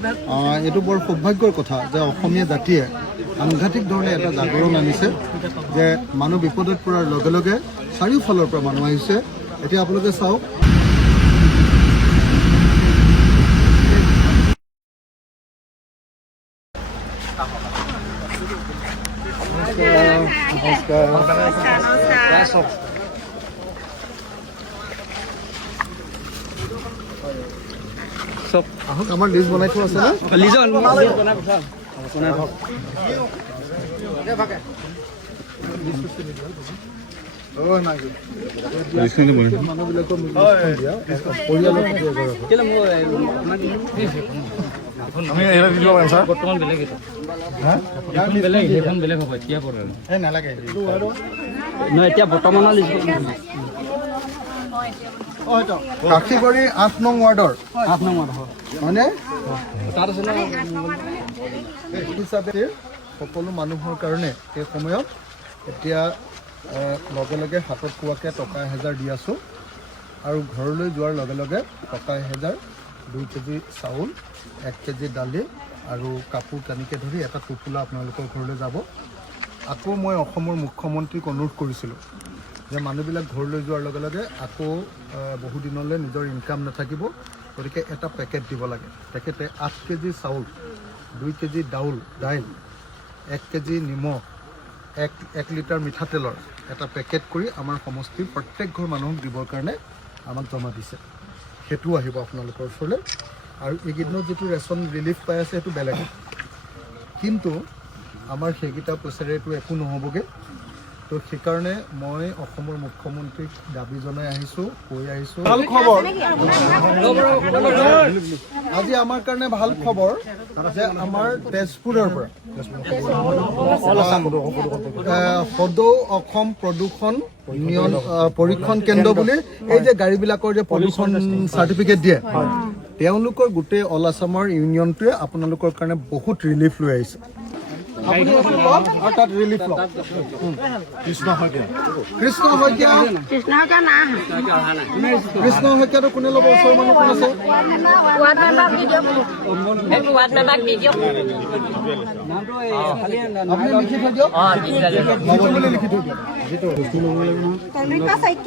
এইটো বৰ সৌভাগ্যৰ কথা যে অসমীয়া জাতিয়ে সাংঘাতিক ধৰণে এটা জাগৰণ আনিছে যে মানুহ বিপদত পৰাৰ লগে লগে চাৰিওফালৰ পৰা মানুহ আহিছে। এতিয়া আপোনালোকে চাওক, আহক, আমাৰ লিষ্ট বনাই থোৱা আছে না? কাশীবাৰী ৮ নং ৱাৰ্ডৰ হয়নে? হিচাপে সকলো মানুহৰ কাৰণে এই সময়ত এতিয়া লগে লগে হাতত পোৱাকৈ টকা 1000 দি আছোঁ আৰু ঘৰলৈ যোৱাৰ লগে লগে টকা 1000, 2 কেজি চাউল, 1 কেজি দালি আৰু কাপোৰ কানিকে ধৰি এটা টোপোলা আপোনালোকৰ ঘৰলৈ যাব। আকৌ মই অসমৰ মুখ্যমন্ত্ৰীক অনুৰোধ কৰিছিলোঁ যে মানুহবিলাক ঘৰলৈ যোৱাৰ লগে লগে আকৌ বহুদিনলৈ নিজৰ ইনকাম নাথাকিব, গতিকে এটা পেকেট দিব লাগে। তেখেতে 8 কেজি চাউল, 2 কেজি দাইল, 1 কেজি নিমখ, 1 লিটাৰ মিঠাতেলৰ এটা পেকেট কৰি আমাৰ সমষ্টিৰ প্ৰত্যেক ঘৰ মানুহক দিবৰ কাৰণে আমাক জমা দিছে। সেইটো আহিব আপোনালোকৰ ওচৰলৈ। আৰু এইকেইদিনত যিটো ৰেচন ৰিলিফ পাই আছে সেইটো বেলেগ, কিন্তু আমাৰ সেইকেইটা পইচাৰেতো একো নহ'বগৈ। তো সেইকাৰণে মই অসমৰ মুখ্যমন্ত্ৰীক দাবী জনাই আহিছোঁ, কৈ আহিছোঁ। ভাল খবৰ, আজি আমাৰ কাৰণে ভাল খবৰ যে আমাৰ তেজপুৰৰ পৰা সদৌ অসম প্ৰদূষণ পৰীক্ষণ কেন্দ্ৰ বুলি এই যে গাড়ীবিলাকৰ যে প্ৰদূষণ চাৰ্টিফিকেট দিয়ে, তেওঁলোকৰ গোটেই অল আছামৰ ইউনিয়নটোৱে আপোনালোকৰ কাৰণে বহুত ৰিলিফ লৈ আহিছে। তাত ৰিলিফ লওক। কৃষ্ণ শইকীয়াটো কোনে ল'ব? ওচৰৰ মানুহ কোন আছে? আপুনি লিখি থৈ দিয়ক, লিখি থৈ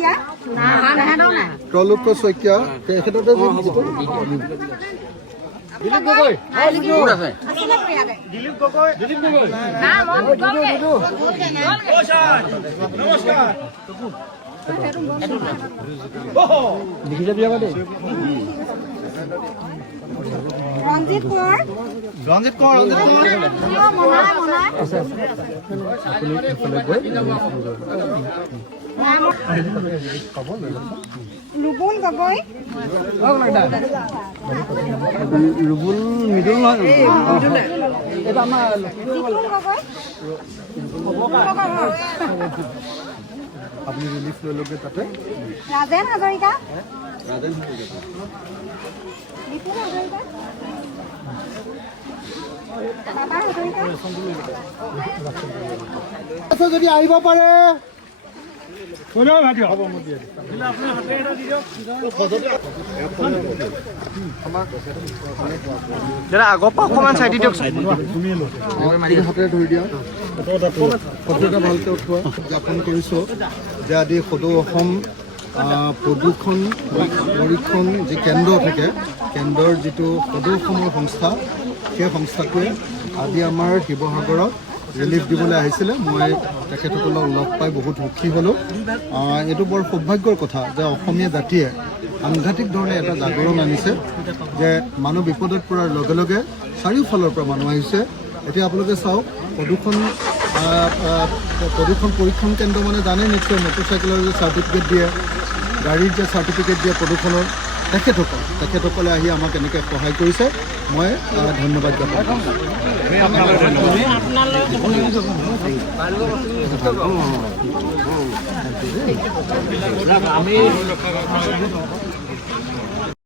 দিয়ক। ত্ৰৈলোক্য শইকীয়া, তেখেততে দিলীপ গগৈ, দিলীপ গগৈ, ৰঞ্জিত কোঁৱৰ, ৰুবুল গগৈ, ৰুবুল মিডুল আপুনি ৰিলিফ লৈ ল'ব তাতে। ৰাজেন হাজৰিকা, যদি আহিব পাৰে আগৰ পৰা অকণমান চাই দিয়ক, হাতেৰে ধৰি দিয়া, ফটো এটা ভালকৈ উঠোৱা। জ্ঞাপন কৰিছোঁ যে আদি সদৌ অসম প্ৰদূষণ পৰীক্ষণ যি কেন্দ্ৰ থাকে, কেন্দ্ৰৰ যিটো সদৌ অসমৰ সংস্থা, সেই সংস্থাটোৱে আজি আমাৰ শিৱসাগৰত ৰিলিফ দিবলৈ আহিছিলে। মই তেখেতসকলক লগ পাই বহুত সুখী হ'লোঁ। এইটো বৰ সৌভাগ্যৰ কথা যে অসমীয়া জাতিয়ে সাংঘাতিক ধৰণে এটা জাগৰণ আনিছে যে মানুহ বিপদত পৰাৰ লগে লগে চাৰিওফালৰ পৰা মানুহ আহিছে। এতিয়া আপোনালোকে চাওক, প্ৰদূষণ পৰীক্ষণ কেন্দ্ৰ মানে জানে নিশ্চয়, মটৰচাইকেলৰ যে চাৰ্টিফিকেট দিয়ে, গাড়ীৰ যে চাৰ্টিফিকেট দিয়ে প্ৰদূষণৰ, তেখেতসকলে আহি আমাক এনেকৈ সহায় কৰিছে। মই ধন্যবাদ জ্ঞাপন কৰিছোঁ।